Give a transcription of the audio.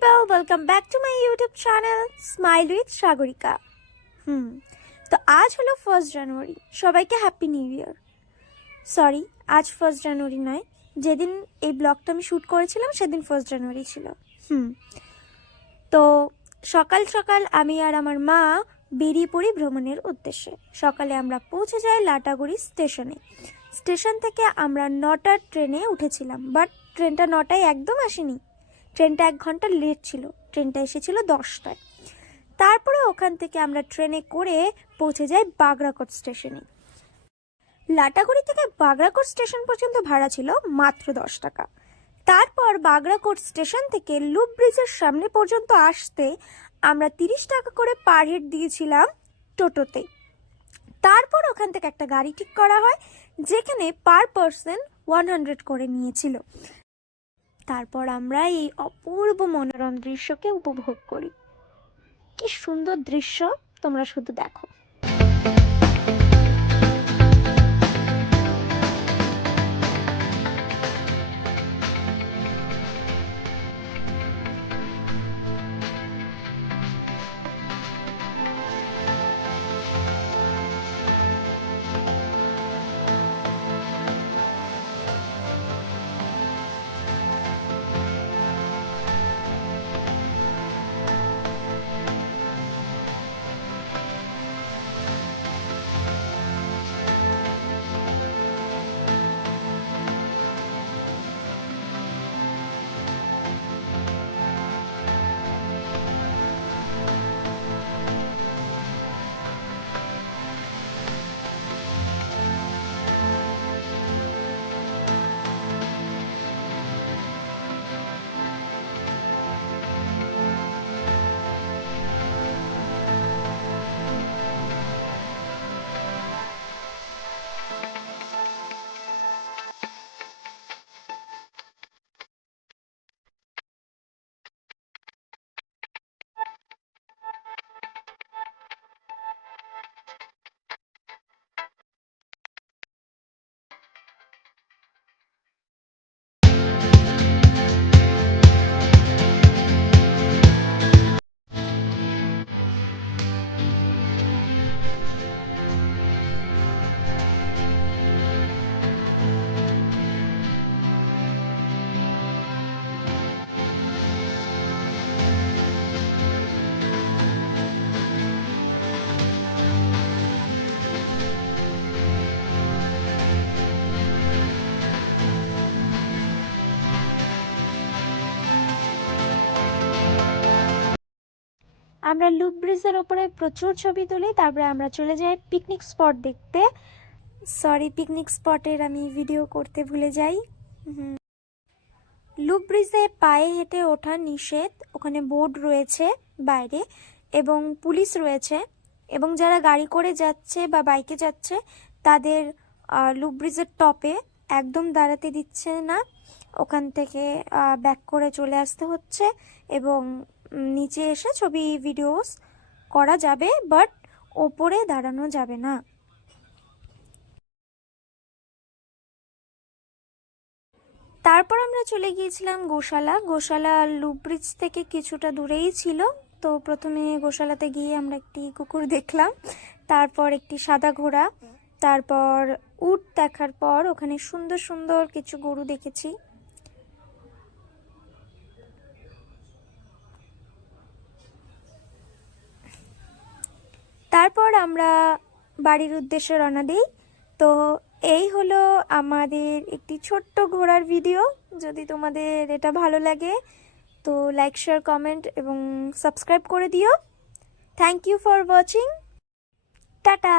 people, welcome back to my YouTube channel Smile with Sagarika। তো আজ হলো 1st জানুয়ারি, সবাইকে হ্যাপি নিউ ইয়ার। সরি, আজ 1st জানুয়ারি নয়, যেদিন এই ব্লগটা আমি শ্যুট করেছিলাম সেদিন 1st জানুয়ারি ছিল। তো সকাল সকাল আমি আর আমার মা বেরিয়ে পড়ি ভ্রমণের উদ্দেশ্যে। সকালে আমরা পৌঁছে যাই লাটাগুড়ি স্টেশনে। স্টেশন থেকে আমরা 9টার ট্রেনে উঠেছিলাম, বাট ট্রেনটা 9টায় একদম আসেনি। ট্রেনটা 1 ঘন্টা লেট ছিল, ট্রেনটা এসেছিল 10টায়। তারপরে ওখান থেকে আমরা ট্রেনে করে পৌঁছে যাই বাগরাকোট স্টেশনে। লাটাগুড়ি থেকে বাগরাকোট স্টেশন পর্যন্ত ভাড়া ছিল মাত্র 10 টাকা। তারপর বাগরাকোট স্টেশন থেকে লুপ ব্রিজের সামনে পর্যন্ত আসতে আমরা 30 টাকা করে পার হেড দিয়েছিলাম টোটোতে। তারপর ওখান থেকে একটা গাড়ি ঠিক করা হয়, যেখানে পার পার্সন 100 করে নিয়েছিল। তারপর আমরা এই অপূর্ব মনোরম দৃশ্যকে উপভোগ করি। কি সুন্দর দৃশ্য, তোমরা শুধু দেখো। আমরা লুপ ব্রিজের ওপরে প্রচুর ছবি তুলি। তারপরে আমরা চলে যাই পিকনিক স্পট দেখতে। সরি, পিকনিক স্পটের আমি ভিডিও করতে ভুলে যাই। লুপ ব্রিজে পায়ে হেঁটে ওঠা নিষেধ, ওখানে বোর্ড রয়েছে বাইরে এবং পুলিশ রয়েছে, এবং যারা গাড়ি করে যাচ্ছে বা বাইকে যাচ্ছে তাদের লুপ ব্রিজের টপে একদম দাঁড়াতে দিচ্ছে না। ওখান থেকে ব্যাক করে চলে আসতে হচ্ছে এবং নিচে এসে ছবি ভিডিওস করা যাবে, বাট ওপরে দাঁড়ানো যাবে না। তারপর আমরা চলে গিয়েছিলাম গোশালা। গোশালা লুপ ব্রিজ থেকে কিছুটা দূরেই ছিল। তো প্রথমে গোশালাতে গিয়ে আমরা একটি কুকুর দেখলাম, তারপর একটি সাদা ঘোড়া, তারপর উট দেখার পর ওখানে সুন্দর সুন্দর কিছু গরু দেখেছি। তারপর আমরা বাড়ির উদ্দেশ্যে রওনা দিই। তো এই হলো আমাদের একটি ছোট্ট ঘোরার ভিডিও। যদি তোমাদের এটা ভালো লাগে তো লাইক, শেয়ার, কমেন্ট এবং সাবস্ক্রাইব করে দিও। Thank you for watching. Tata.